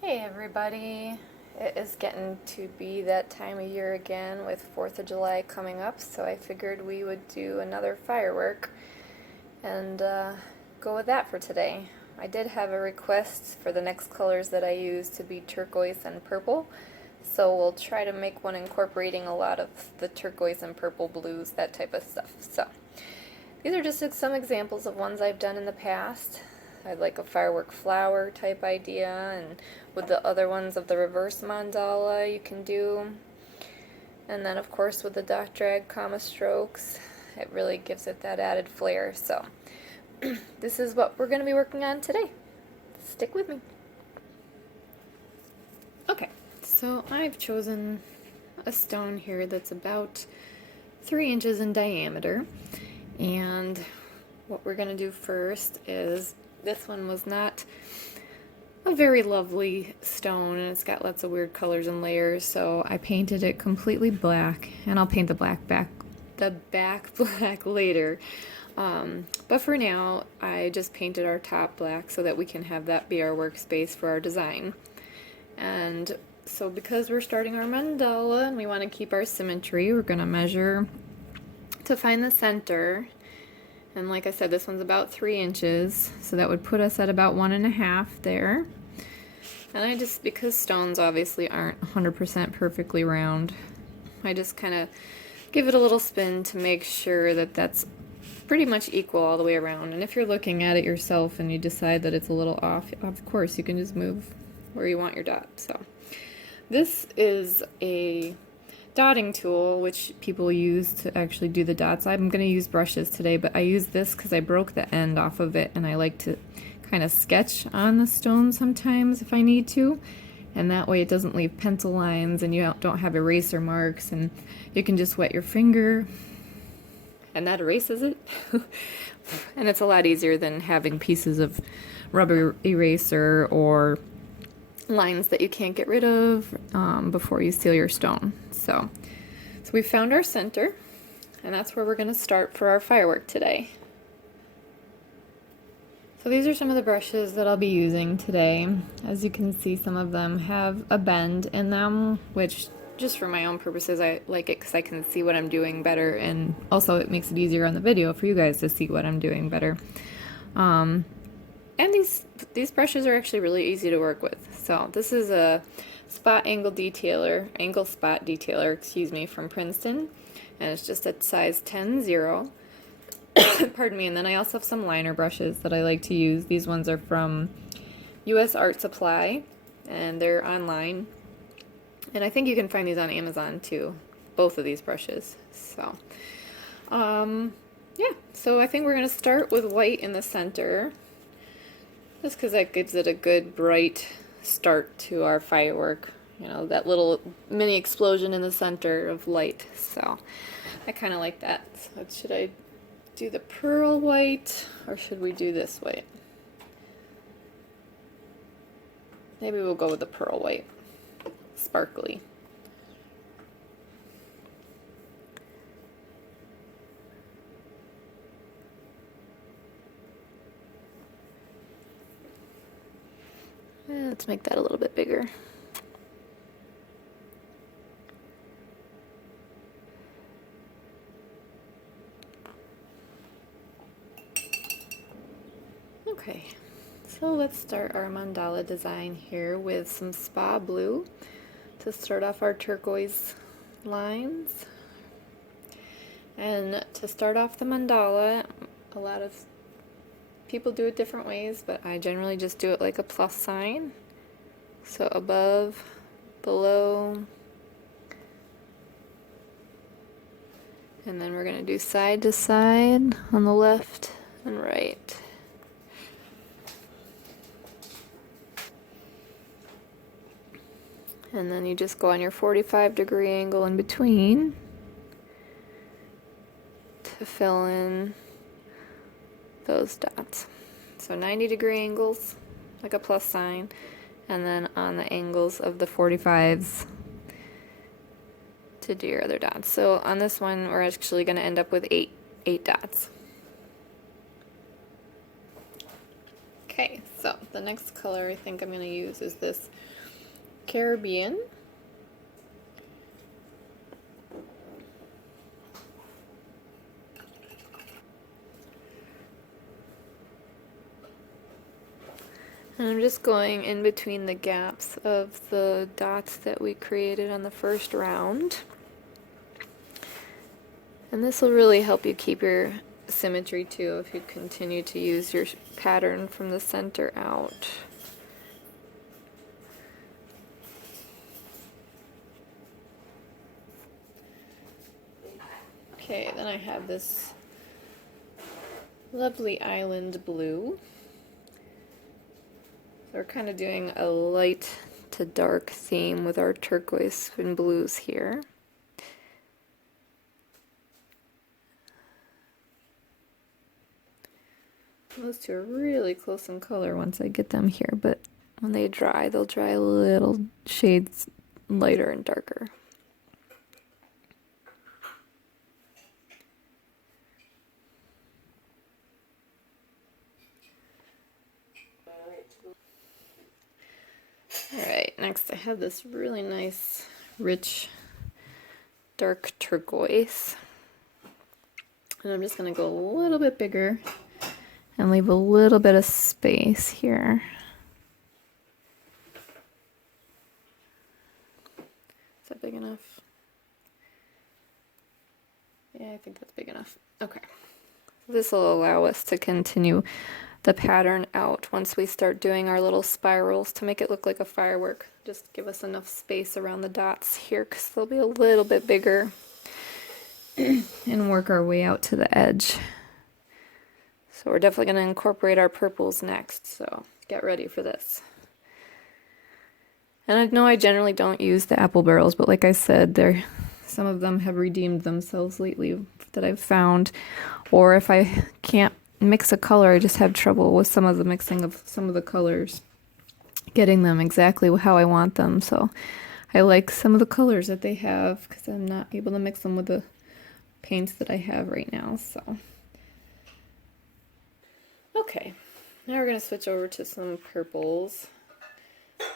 Hey everybody! It is getting to be that time of year again with 4th of July coming up, so I figured we would do another firework and go with that for today. I did have a request for the next colors that I use to be turquoise and purple, so we'll try to make one incorporating a lot of the turquoise and purple blues, that type of stuff. So these are just some examples of ones I've done in the past. I'd like a firework flower type idea, and with the other ones of the reverse mandala you can do. And then of course with the dot drag comma strokes, it really gives it that added flair. So this is what we're going to be working on today. Stick with me. Okay, so I've chosen a stone here that's about 3 inches in diameter, and what we're going to do first is, this one was not a very lovely stone, and it's got lots of weird colors and layers, so I painted it completely black, and I'll paint the back black later. But for now, I just painted our top black so that we can have that be our workspace for our design. And so because we're starting our mandala and we want to keep our symmetry, we're going to measure to find the center. And like I said, this one's about 3 inches, so that would put us at about 1.5 there. And I just, because stones obviously aren't 100% perfectly round, I just kind of give it a little spin to make sure that that's pretty much equal all the way around. And if you're looking at it yourself and you decide that it's a little off, of course you can just move where you want your dot. So this is a dotting tool which people use to actually do the dots. I'm going to use brushes today, but I use this because I broke the end off of it, and I like to kind of sketch on the stone sometimes if I need to, and that way it doesn't leave pencil lines and you don't have eraser marks, and you can just wet your finger and that erases it. And it's a lot easier than having pieces of rubber eraser or lines that you can't get rid of before you seal your stone. So we found our center, and that's where we're going to start for our firework today. So these are some of the brushes that I'll be using today. As you can see, some of them have a bend in them, which just for my own purposes, I like it because I can see what I'm doing better, and also it makes it easier on the video for you guys to see what I'm doing better. And these brushes are actually really easy to work with. So this is a angle spot detailer, excuse me, from Princeton, and it's just a size 10-0. Pardon me. And then I also have some liner brushes that I like to use. These ones are from US Art Supply, and they're online. And I think you can find these on Amazon too, both of these brushes. So, yeah. So I think we're going to start with white in the center, just because that gives it a good bright start to our firework. You know, that little mini explosion in the center of light. So I kind of like that. So should I do the pearl white, or should we do this white? Maybe we'll go with the pearl white. Sparkly. Let's make that a little bit bigger. Okay, so let's start our mandala design here with some spa blue to start off our turquoise lines. And to start off the mandala, a lot of people do it different ways, but I generally just do it like a plus sign. So above, below, and then we're going to do side to side on the left and right. And then you just go on your 45-degree angle in between to fill in those dots. So 90-degree angles, like a plus sign, and then on the angles of the 45s to do your other dots. So on this one, we're actually going to end up with eight dots. Okay, so the next color I think I'm going to use is this Caribbean. And I'm just going in between the gaps of the dots that we created on the first round. And this will really help you keep your symmetry too if you continue to use your pattern from the center out. Okay, then I have this lovely island blue. So we're kind of doing a light to dark theme with our turquoise and blues here. Those two are really close in color once I get them here, but when they dry, they'll dry a little shades lighter and darker. Alright, next I have this really nice, rich, dark turquoise. And I'm just going to go a little bit bigger and leave a little bit of space here. Is that big enough? Yeah, I think that's big enough. Okay. This will allow us to continue the pattern out once we start doing our little spirals to make it look like a firework. Just give us enough space around the dots here because they'll be a little bit bigger and work our way out to the edge. So we're definitely going to incorporate our purples next, so get ready for this. And I know I generally don't use the apple barrels, but like I said, some of them have redeemed themselves lately that I've found. Or if I can't mix a color, I just have trouble with some of the mixing of some of the colors, getting them exactly how I want them. So I like some of the colors that they have because I'm not able to mix them with the paints that I have right now. So okay, now we're going to switch over to some purples.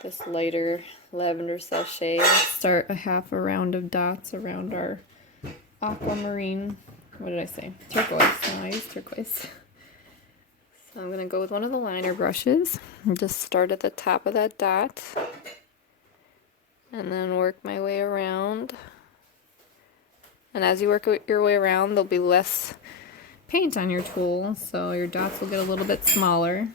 This lighter lavender sachet. Start a half a round of dots around our aquamarine. What did I say? Turquoise. No, I used turquoise. So I'm going to go with one of the liner brushes and just start at the top of that dot and then work my way around. And as you work your way around, there'll be less paint on your tool, so your dots will get a little bit smaller.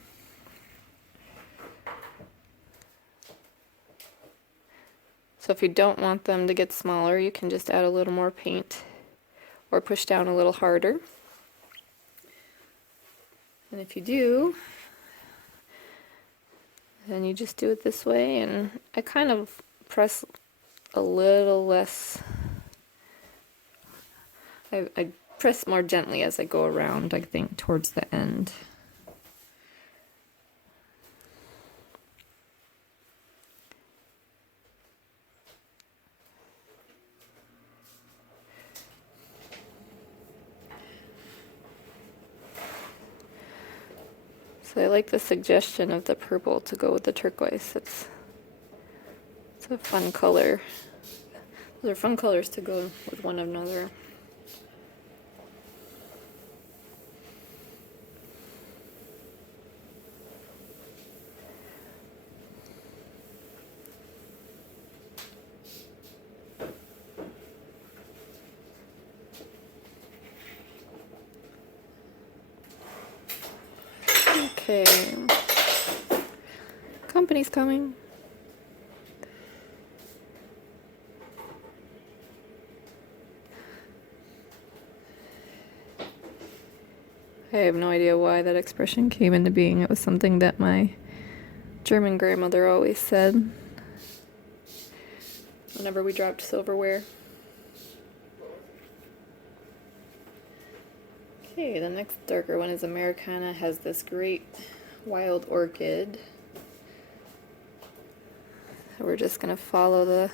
So if you don't want them to get smaller, you can just add a little more paint or push down a little harder. And if you do, then you just do it this way, and I kind of press a little less. I press more gently as I go around, I think, towards the end. So I like the suggestion of the purple to go with the turquoise. It's a fun color. Those are fun colors to go with one another. Okay. Company's coming. I have no idea why that expression came into being. It was something that my German grandmother always said whenever we dropped silverware. Okay, the next darker one is Americana. Has this great wild orchid. So we're just going to follow the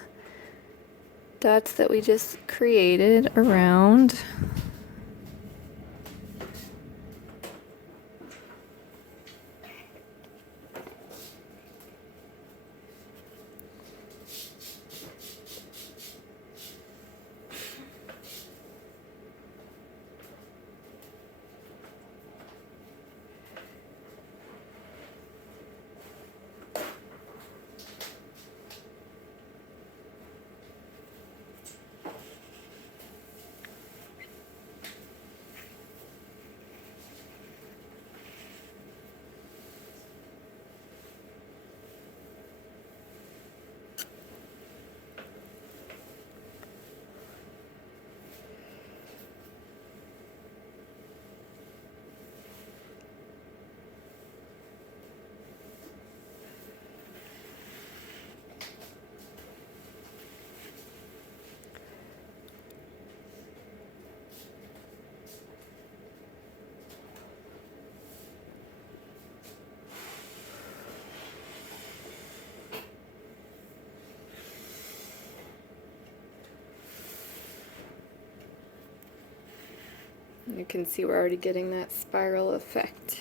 dots that we just created around. You can see we're already getting that spiral effect.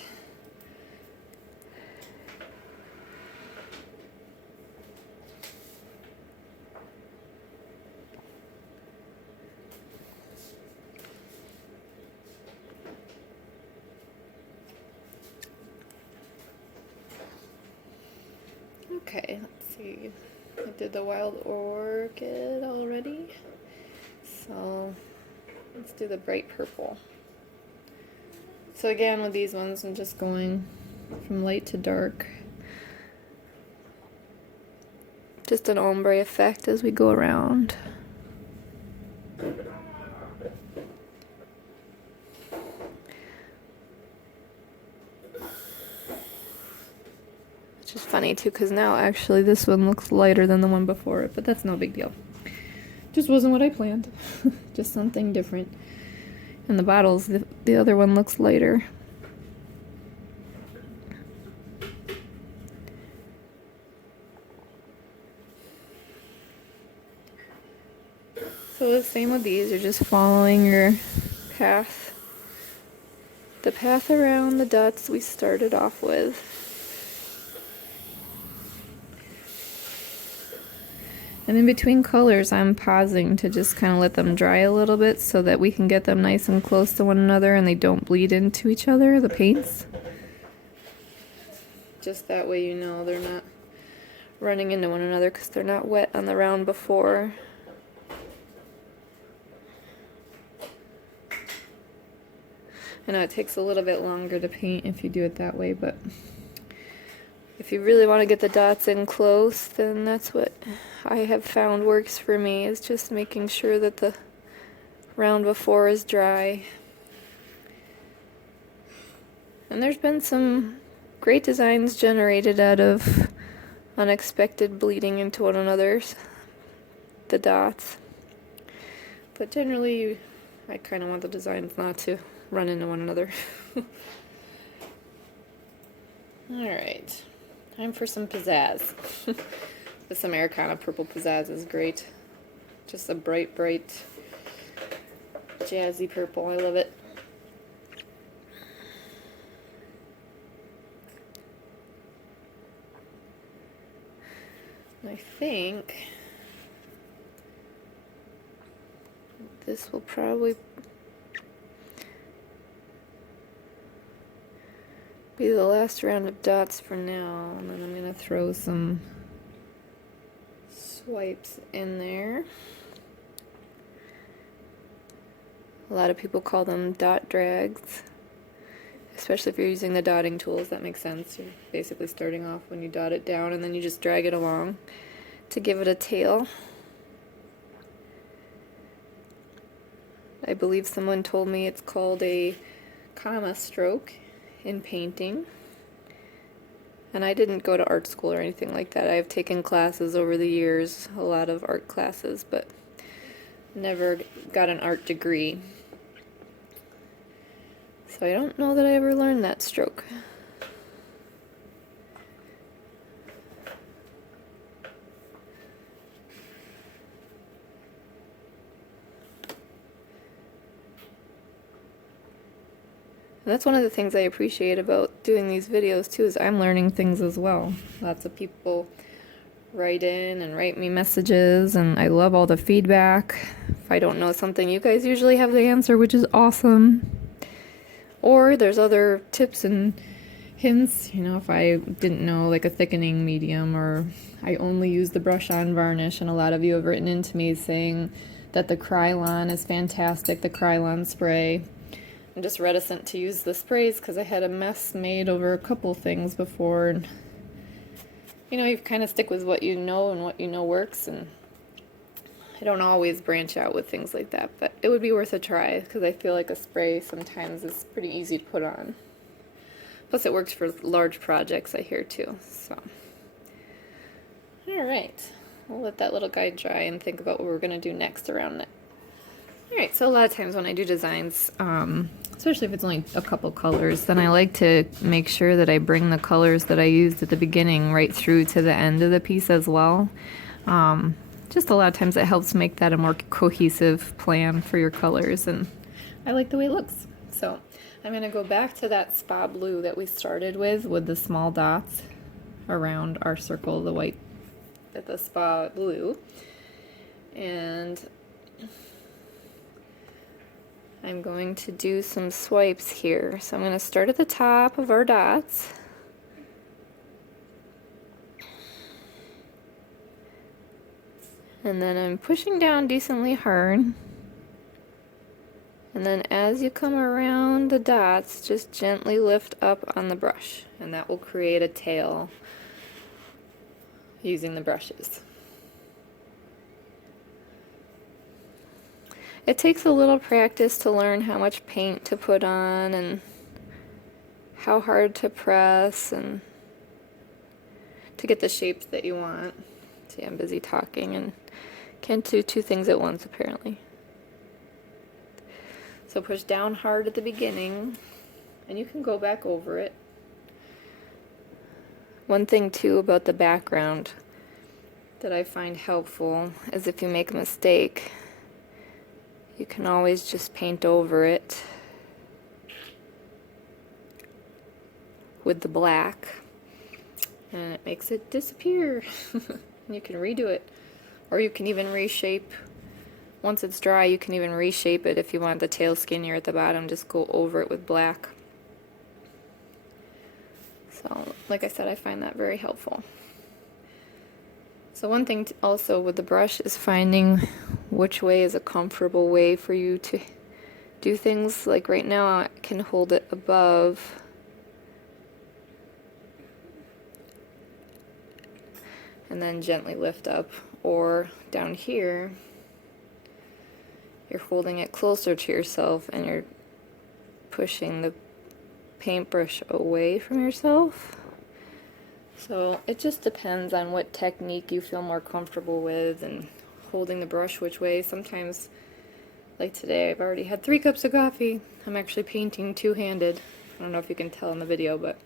Okay, let's see. I did the wild orchid already. So let's do the bright purple. So again, with these ones, I'm just going from light to dark. Just an ombre effect as we go around. Which is funny too, because now actually this one looks lighter than the one before it, but that's no big deal. Just wasn't what I planned. Just something different. And the bottles, the other one looks lighter. So the same with these, you're just following your path. The path around the dots we started off with. And in between colors, I'm pausing to just kind of let them dry a little bit so that we can get them nice and close to one another and they don't bleed into each other, the paints. Just that way you know they're not running into one another because they're not wet on the round before. I know it takes a little bit longer to paint if you do it that way, but if you really want to get the dots in close, then that's what I have found works for me, is just making sure that the round before is dry. And there's been some great designs generated out of unexpected bleeding into one another's, the dots. But generally, I kind of want the designs not to run into one another. Alright, time for some pizzazz. This Americana purple pizzazz is great. Just a bright, bright, jazzy purple. I love it. I think this will probably be the last round of dots for now, and then I'm going to throw some swipes in there. A lot of people call them dot drags, especially if you're using the dotting tools. That makes sense. You're basically starting off when you dot it down and then you just drag it along to give it a tail. I believe someone told me it's called a comma stroke in painting. And I didn't go to art school or anything like that. I've taken classes over the years, a lot of art classes, but never got an art degree. So I don't know that I ever learned that stroke. And that's one of the things I appreciate about doing these videos too, is I'm learning things as well. Lots of people write in and write me messages, and I love all the feedback. If I don't know something, you guys usually have the answer, which is awesome. Or there's other tips and hints, you know, if I didn't know like a thickening medium, or I only use the brush on varnish, and a lot of you have written into me saying that the Krylon is fantastic, the Krylon spray. I'm just reticent to use the sprays because I had a mess made over a couple things before, and you know, you kind of stick with what you know and what you know works, and I don't always branch out with things like that, but it would be worth a try because I feel like a spray sometimes is pretty easy to put on. Plus it works for large projects, I hear too. So alright, we'll let that little guy dry and think about what we're going to do next around it. Alright, so a lot of times when I do designs, especially if it's only a couple colors, then I like to make sure that I bring the colors that I used at the beginning right through to the end of the piece as well. Just a lot of times it helps make that a more cohesive plan for your colors, and I like the way it looks. So I'm going to go back to that spa blue that we started with the small dots around our circle, the white at the spa blue. And I'm going to do some swipes here. So I'm going to start at the top of our dots. And then I'm pushing down decently hard. And then as you come around the dots, just gently lift up on the brush. And that will create a tail using the brushes. It takes a little practice to learn how much paint to put on and how hard to press and to get the shapes that you want. See, I'm busy talking and can't do two things at once apparently. So push down hard at the beginning and you can go back over it. One thing too about the background that I find helpful is if you make a mistake, you can always just paint over it with the black and it makes it disappear. You can redo it, or you can even reshape. Once it's dry, you can even reshape it if you want the tail skinnier at the bottom. Just go over it with black. So, like I said, I find that very helpful. So one thing also with the brush is finding which way is a comfortable way for you to do things. Like right now, I can hold it above and then gently lift up, or down here, you're holding it closer to yourself and you're pushing the paintbrush away from yourself. So it just depends on what technique you feel more comfortable with and holding the brush which way. Sometimes, like today, I've already had 3 cups of coffee. I'm actually painting two-handed. I don't know if you can tell in the video, but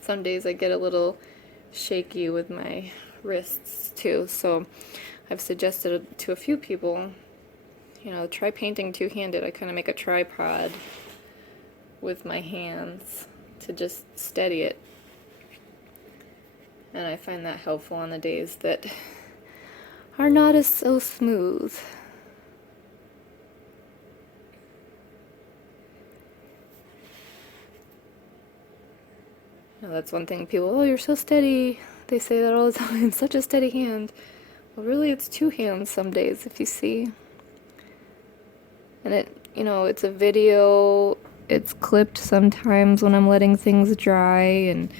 some days I get a little shaky with my wrists too. So I've suggested to a few people, you know, try painting two-handed. I kind of make a tripod with my hands to just steady it. And I find that helpful on the days that are not as so smooth. Now that's one thing people, oh, you're so steady. They say that all the time, such a steady hand. Well, really, it's 2 hands some days, if you see. And it, you know, it's a video, it's clipped sometimes when I'm letting things dry, and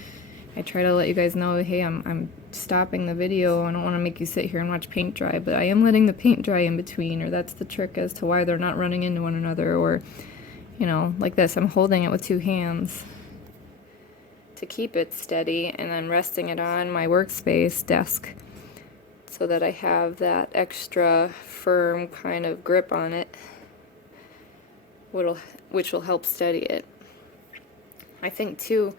I try to let you guys know, hey, I'm stopping the video. I don't want to make you sit here and watch paint dry, but I am letting the paint dry in between, or that's the trick as to why they're not running into one another, or, you know, like this, I'm holding it with 2 hands to keep it steady, and then resting it on my workspace desk so that I have that extra firm kind of grip on it, which will help steady it. I think too,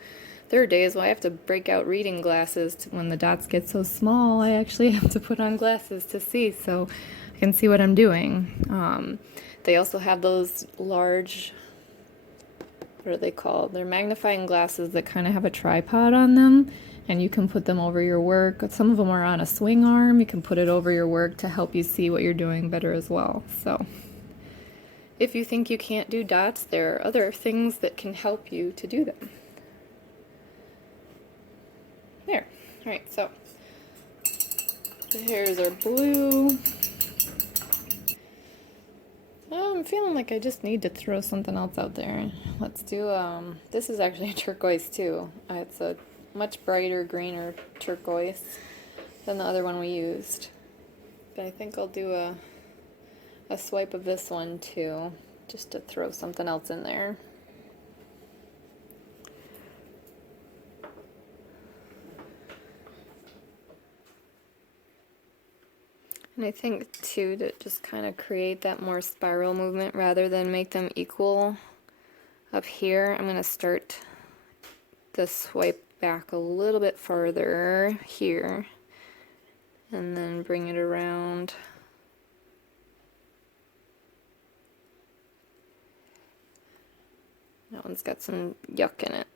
there are days when I have to break out reading glasses when the dots get so small. I actually have to put on glasses to see so I can see what I'm doing. They also have those large, what are they called? They're magnifying glasses that kind of have a tripod on them, and you can put them over your work. Some of them are on a swing arm. You can put it over your work to help you see what you're doing better as well. So if you think you can't do dots, there are other things that can help you to do them. There. Alright, so here's our blue. I'm feeling like I just need to throw something else out there. Let's do, this is actually a turquoise too. It's a much brighter, greener turquoise than the other one we used. But I think I'll do a swipe of this one too, just to throw something else in there. And I think too, to just kind of create that more spiral movement rather than make them equal up here, I'm going to start the swipe back a little bit farther here and then bring it around. That one's got some yuck in it.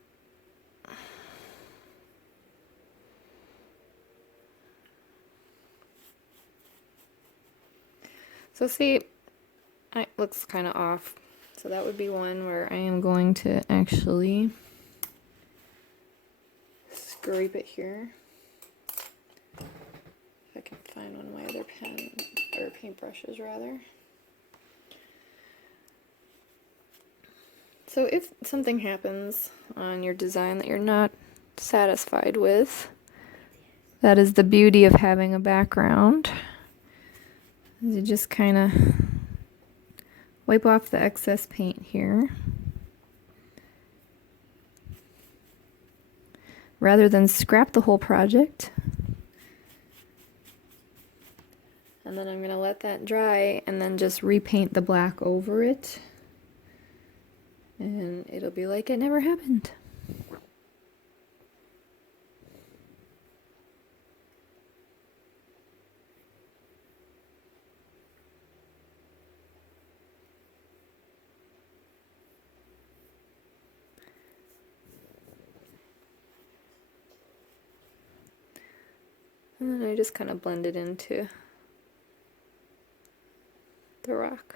So see, it looks kind of off. So that would be one where I am going to actually scrape it here. If I can find one of my other pen or paintbrushes rather. So if something happens on your design that you're not satisfied with, that is the beauty of having a background. You just kind of wipe off the excess paint here. Rather than scrap the whole project. And then I'm going to let that dry and then just repaint the black over it. And it'll be like it never happened. And then I just kind of blend it into the rock.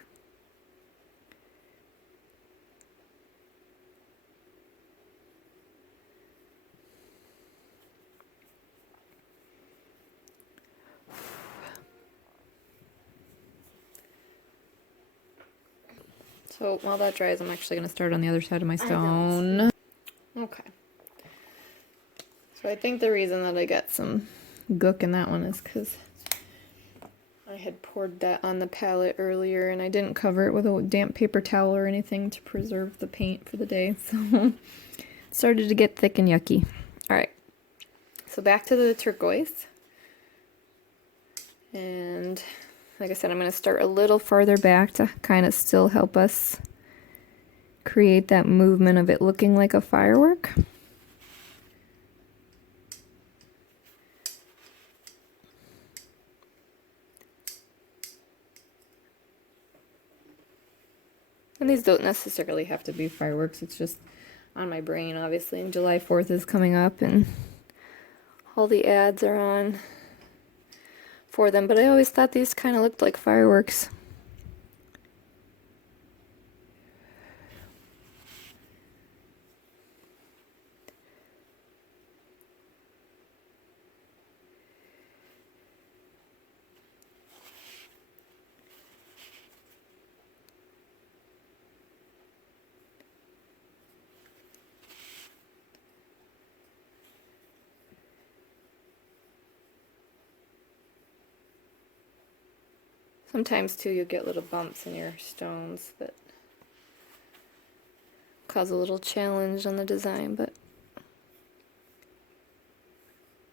So while that dries, I'm actually going to start on the other side of my stone. Okay. So I think the reason that I got some gook in that one is because I had poured that on the palette earlier and I didn't cover it with a damp paper towel or anything to preserve the paint for the day. So it started to get thick and yucky. Alright, so back to the turquoise. And like I said, I'm going to start a little farther back to kind of still help us create that movement of it looking like a firework. And these don't necessarily have to be fireworks, it's just on my brain, obviously, and July 4th is coming up and all the ads are on for them, but I always thought these kind of looked like fireworks. Sometimes, too, you'll get little bumps in your stones that cause a little challenge on the design, but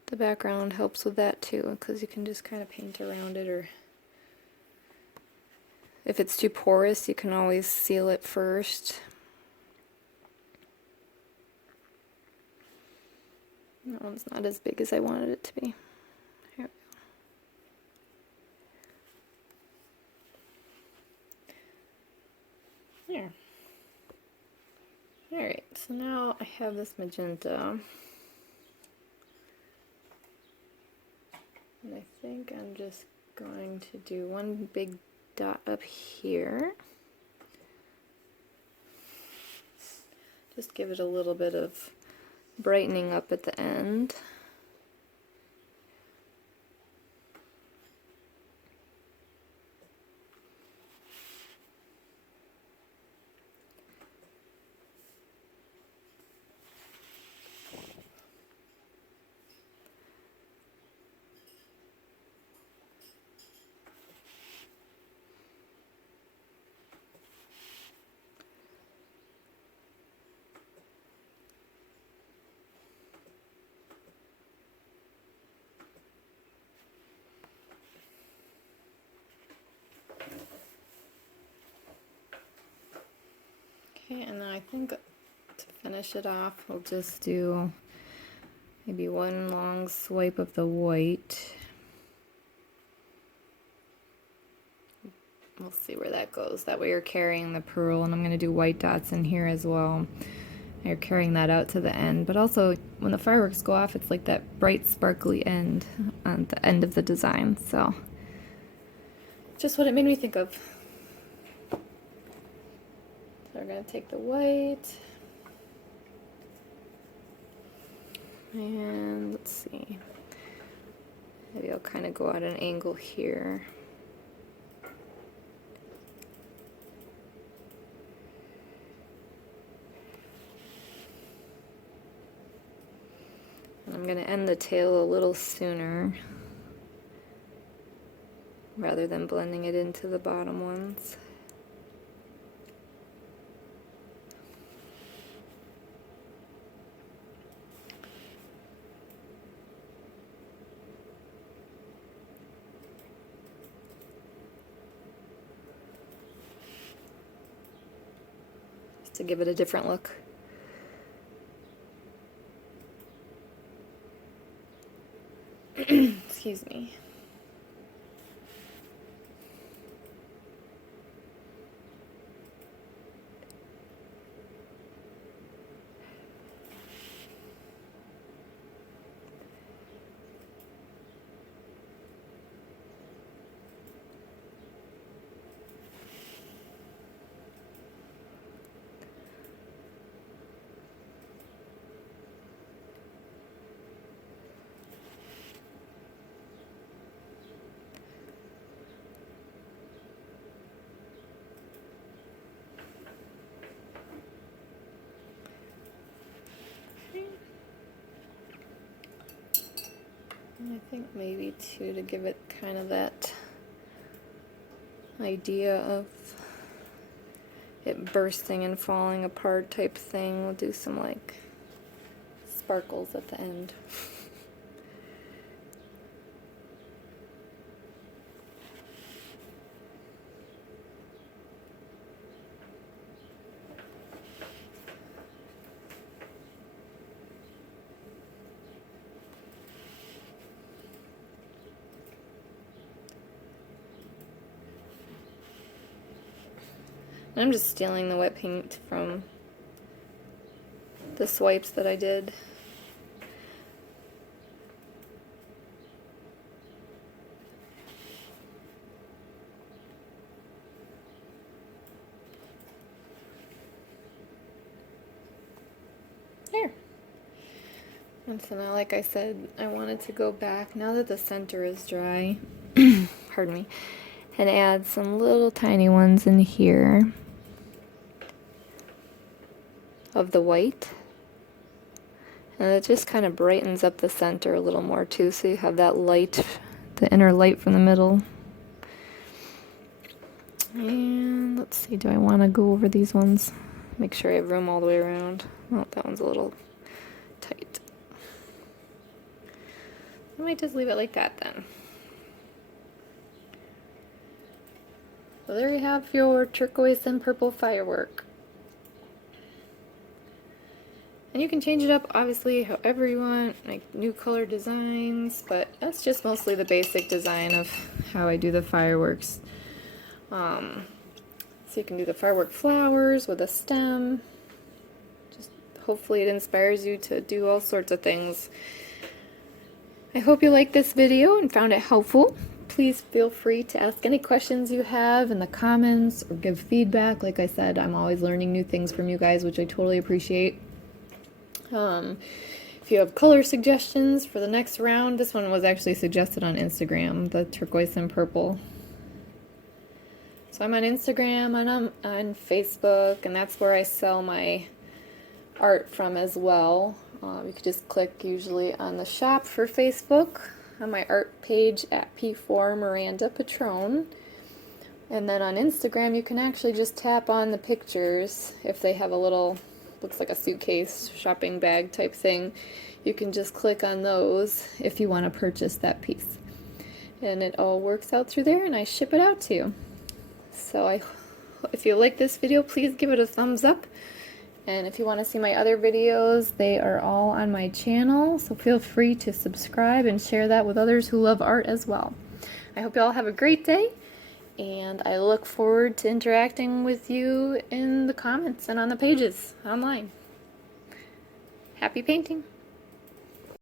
the background helps with that, too, because you can just kind of paint around it, or if it's too porous, you can always seal it first. That one's not as big as I wanted it to be. Here we go. There. Alright, so now I have this magenta. And I think I'm just going to do one big dot up here. Just give it a little bit of brightening up at the end. Okay, and then I think to finish it off, we'll just do maybe one long swipe of the white. we'll see where that goes. That way you're carrying the pearl, and I'm going to do white dots in here as well. You're carrying that out to the end, but also when the fireworks go off, it's like that bright sparkly end on the end of the design. So just what it made me think of. So we're going to take the white, and let's see, maybe I'll kind of go at an angle here. I'm going to end the tail a little sooner rather than blending it into the bottom ones. Just to give it a different look. Excuse me. I think maybe too, to give it kind of that idea of it bursting and falling apart type thing, we'll do some like sparkles at the end. I'm just stealing the wet paint from the swipes that I did. There. And so now, like I said, I wanted to go back, now that the center is dry, pardon me, and add some little tiny ones in here of the white, and it just kind of brightens up the center a little more too, so you have that light, the inner light from the middle. And let's see, do I want to go over these ones? Make sure I have room all the way around. Oh, that one's a little tight. I might just leave it like that then. So there you have your turquoise and purple firework. And you can change it up, obviously, however you want, like new color designs, but that's just mostly the basic design of how I do the fireworks. So you can do the firework flowers with a stem. Just hopefully it inspires you to do all sorts of things. I hope you liked this video and found it helpful. Please feel free to ask any questions you have in the comments or give feedback. Like I said, I'm always learning new things from you guys, which I totally appreciate. If you have color suggestions for the next round, this one was actually suggested on Instagram, the turquoise and purple. So I'm on Instagram and I'm on Facebook, and that's where I sell my art from as well. You could just click usually on the shop for Facebook on my art page at P4 MirandaPitrone. And then on Instagram you can actually just tap on the pictures if they have a little, looks like a suitcase, shopping bag type thing. You can just click on those if you want to purchase that piece. And it all works out through there, and I ship it out to you. So if you like this video, please give it a thumbs up. And if you want to see my other videos, they are all on my channel. So feel free to subscribe and share that with others who love art as well. I hope you all have a great day, and I look forward to interacting with you in the comments and on the pages online. Happy painting!